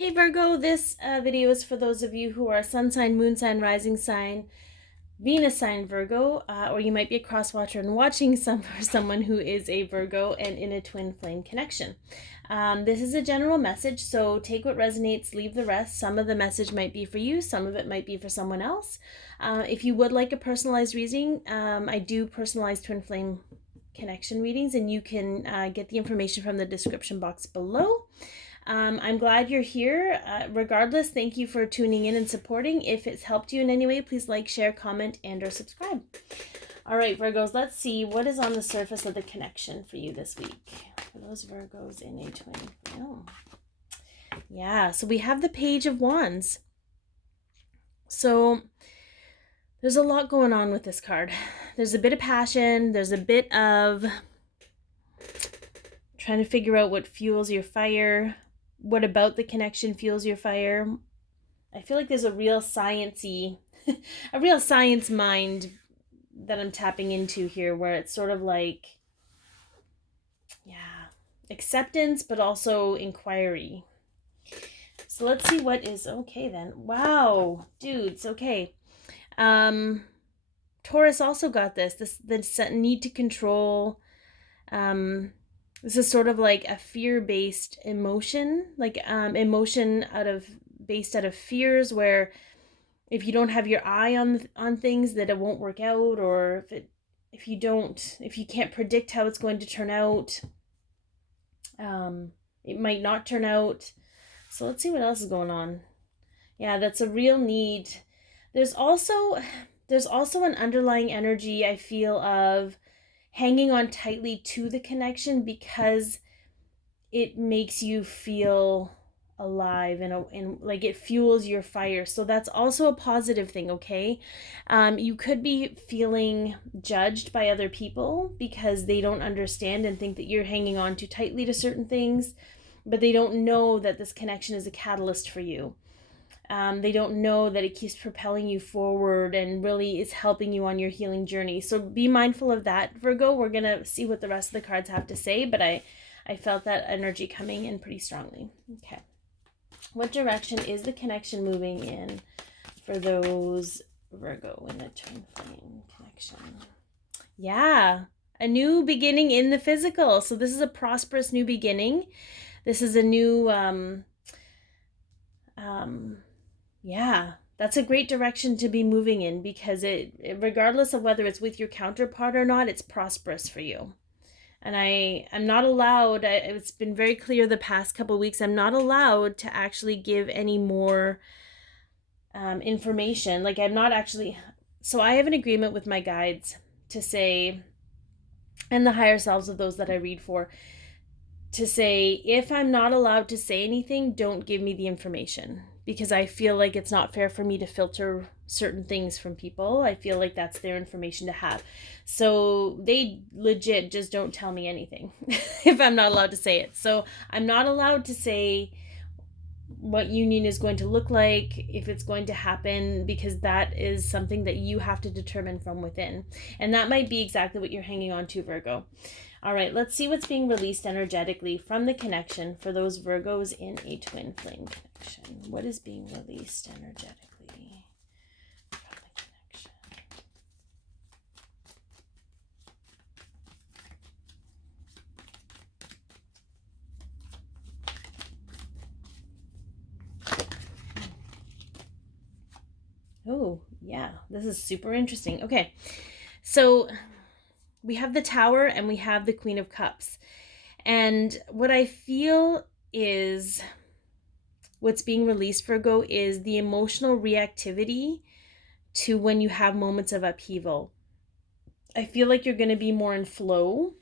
Hey Virgo, this video is for those of you who are sun sign, moon sign, rising sign, Venus sign Virgo, or you might be a cross watcher and watching someone who is a Virgo and in a twin flame connection. This is a general message, so take what resonates, leave the rest. Some of the message might be for you, some of it might be for someone else. If you would like a personalized reading, I do personalized twin flame connection readings, and you can get the information from the description box below. I'm glad you're here. Regardless, thank you for tuning in and supporting. If it's helped you in any way, please like, share, comment, and or subscribe. All right, Virgos, let's see what is on the surface of the connection for you this week. For those Virgos in a twin flame. Yeah, so we have the Page of Wands. So there's a lot going on with this card. There's a bit of passion. There's a bit of trying to figure out what fuels your fire. What about the connection fuels your fire? I feel like there's a real sciencey, a real science mind that I'm tapping into here, where it's sort of like, yeah, acceptance, but also inquiry. So let's see what is okay then. Wow, dudes, okay. Taurus also got this need to control. This is sort of like a fear-based emotion, like emotion based out of fears, where if you don't have your eye on things, that it won't work out, or if you can't predict how it's going to turn out, it might not turn out. So let's see what else is going on. Yeah, that's a real need. There's also an underlying energy, I feel, of hanging on tightly to the connection because it makes you feel alive and like it fuels your fire. So that's also a positive thing, okay? You could be feeling judged by other people because they don't understand and think that you're hanging on too tightly to certain things, but they don't know that this connection is a catalyst for you. They don't know that it keeps propelling you forward and really is helping you on your healing journey. So be mindful of that, Virgo. We're going to see what the rest of the cards have to say, but I felt that energy coming in pretty strongly. Okay. What direction is the connection moving in for those Virgo in the twin flame connection? Yeah, a new beginning in the physical. So this is a prosperous new beginning. This is a new... yeah, that's a great direction to be moving in, because it regardless of whether it's with your counterpart or not, it's prosperous for you. And I'm not allowed, it's been very clear the past couple of weeks, I'm not allowed to actually give any more information. Like I'm not actually, so I have an agreement with my guides to say, and the higher selves of those that I read for, to say, if I'm not allowed to say anything, don't give me the information, because I feel like it's not fair for me to filter certain things from people. I feel like that's their information to have. So they legit just don't tell me anything if I'm not allowed to say it. So I'm not allowed to say what union is going to look like, if it's going to happen, because that is something that you have to determine from within. And that might be exactly what you're hanging on to, Virgo. All right, let's see what's being released energetically from the connection for those Virgos in a twin flame connection. What is being released energetically from the connection? Oh, yeah, this is super interesting. Okay, so we have the Tower and we have the Queen of Cups. And what I feel is what's being released, Virgo, is the emotional reactivity to when you have moments of upheaval. I feel like you're going to be more in flow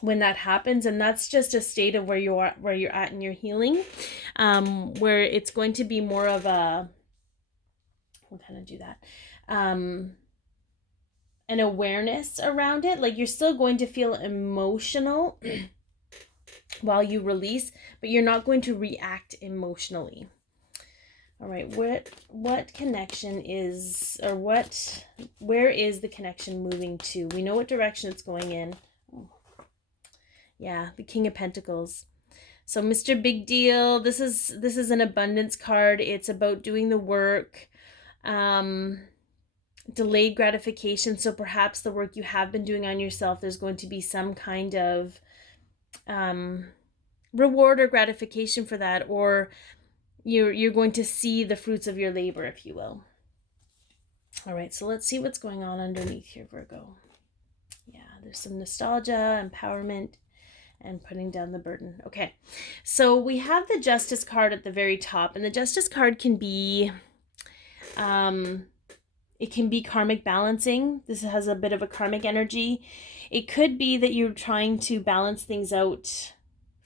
when that happens, and that's just a state of where you're at in your healing, where it's going to be more of a, we'll kind of do that, an awareness around it. Like you're still going to feel emotional while you release, but you're not going to react emotionally. All right, what connection is, or where is the connection moving to? We know what direction it's going in. Oh. Yeah, the King of Pentacles. So Mr. Big Deal, this is an abundance card. It's about doing the work. Delayed gratification. So perhaps the work you have been doing on yourself, there's going to be some kind of reward or gratification for that, or you're going to see the fruits of your labor, if you will. All right, so let's see what's going on underneath here, Virgo. Yeah, there's some nostalgia, empowerment, and putting down the burden. Okay, so we have the Justice card at the very top, and the Justice card can be it can be karmic balancing. This has a bit of a karmic energy. It could be that you're trying to balance things out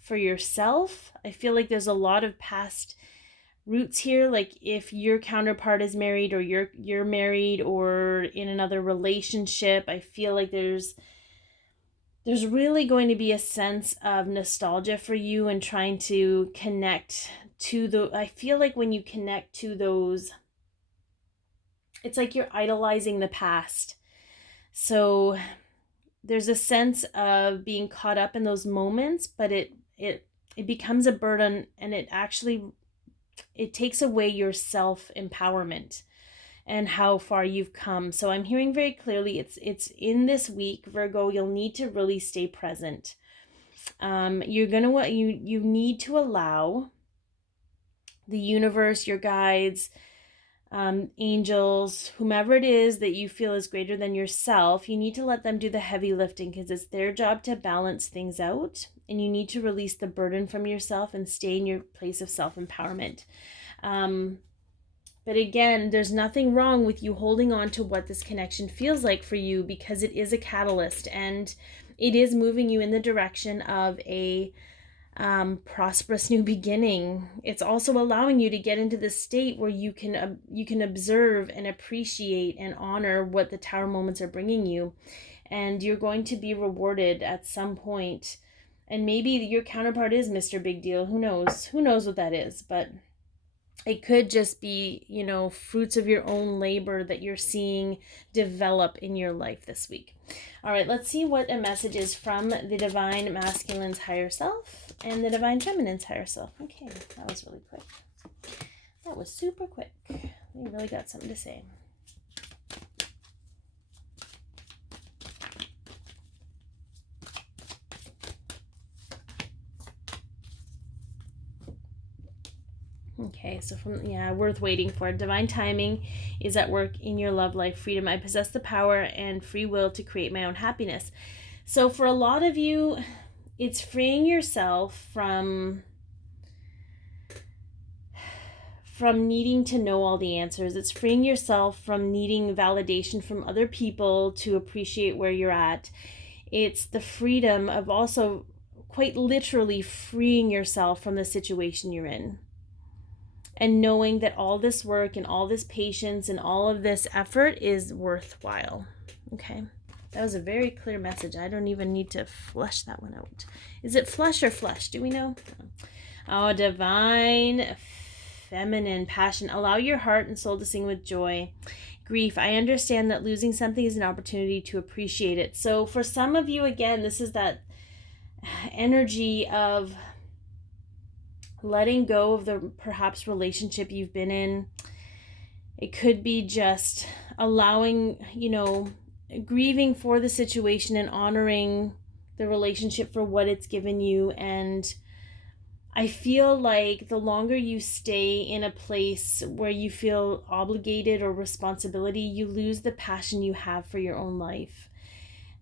for yourself. I feel like there's a lot of past roots here. Like if your counterpart is married, or you're married or in another relationship, I feel like there's really going to be a sense of nostalgia for you and trying to connect to I feel like when you connect to those, it's like you're idolizing the past. So there's a sense of being caught up in those moments, but it becomes a burden, and it takes away your self-empowerment and how far you've come. So I'm hearing very clearly it's in this week, Virgo, you'll need to really stay present. You're gonna you need to allow the universe, your guides, angels, whomever it is that you feel is greater than yourself, you need to let them do the heavy lifting, because it's their job to balance things out, and you need to release the burden from yourself and stay in your place of self-empowerment. But again, there's nothing wrong with you holding on to what this connection feels like for you, because it is a catalyst, and it is moving you in the direction of a prosperous new beginning. It's also allowing you to get into this state where you can observe and appreciate and honor what the Tower moments are bringing you, and you're going to be rewarded at some point. And maybe your counterpart is Mr. Big Deal. Who knows what that is, but it could just be, fruits of your own labor that you're seeing develop in your life this week. All right, let's see what a message is from the Divine Masculine's higher self and the Divine Feminine's higher self. Okay, that was really quick. That was super quick. They really got something to say. Okay, so worth waiting for. Divine timing is at work in your love life. Freedom. I possess the power and free will to create my own happiness. So for a lot of you, it's freeing yourself from needing to know all the answers. It's freeing yourself from needing validation from other people to appreciate where you're at. It's the freedom of also quite literally freeing yourself from the situation you're in, and knowing that all this work and all this patience and all of this effort is worthwhile. Okay, that was a very clear message. I don't even need to flesh that one out. Is it flesh or flesh? Do we know? Oh, Divine Feminine passion. Allow your heart and soul to sing with joy. Grief. I understand that losing something is an opportunity to appreciate it. So for some of you, again, this is that energy of letting go of the perhaps relationship you've been in. It could be just allowing, grieving for the situation and honoring the relationship for what it's given you. And I feel like the longer you stay in a place where you feel obligated or responsibility, you lose the passion you have for your own life.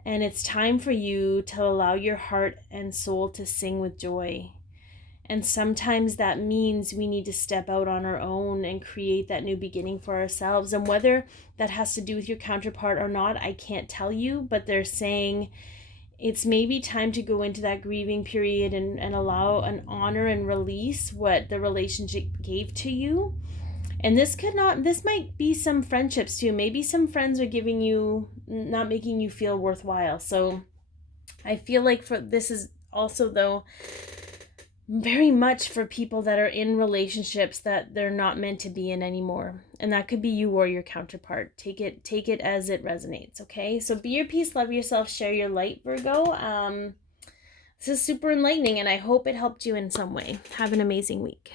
And it's time for you to allow your heart and soul to sing with joy. And sometimes that means we need to step out on our own and create that new beginning for ourselves. And whether that has to do with your counterpart or not, I can't tell you, but they're saying it's maybe time to go into that grieving period and allow and honor and release what the relationship gave to you. And this might be some friendships too. Maybe some friends are not making you feel worthwhile. So I feel like this is also, though, very much for people that are in relationships that they're not meant to be in anymore. And that could be you or your counterpart. Take it as it resonates, okay? So be your peace, love yourself, share your light, Virgo. This is super enlightening, and I hope it helped you in some way. Have an amazing week.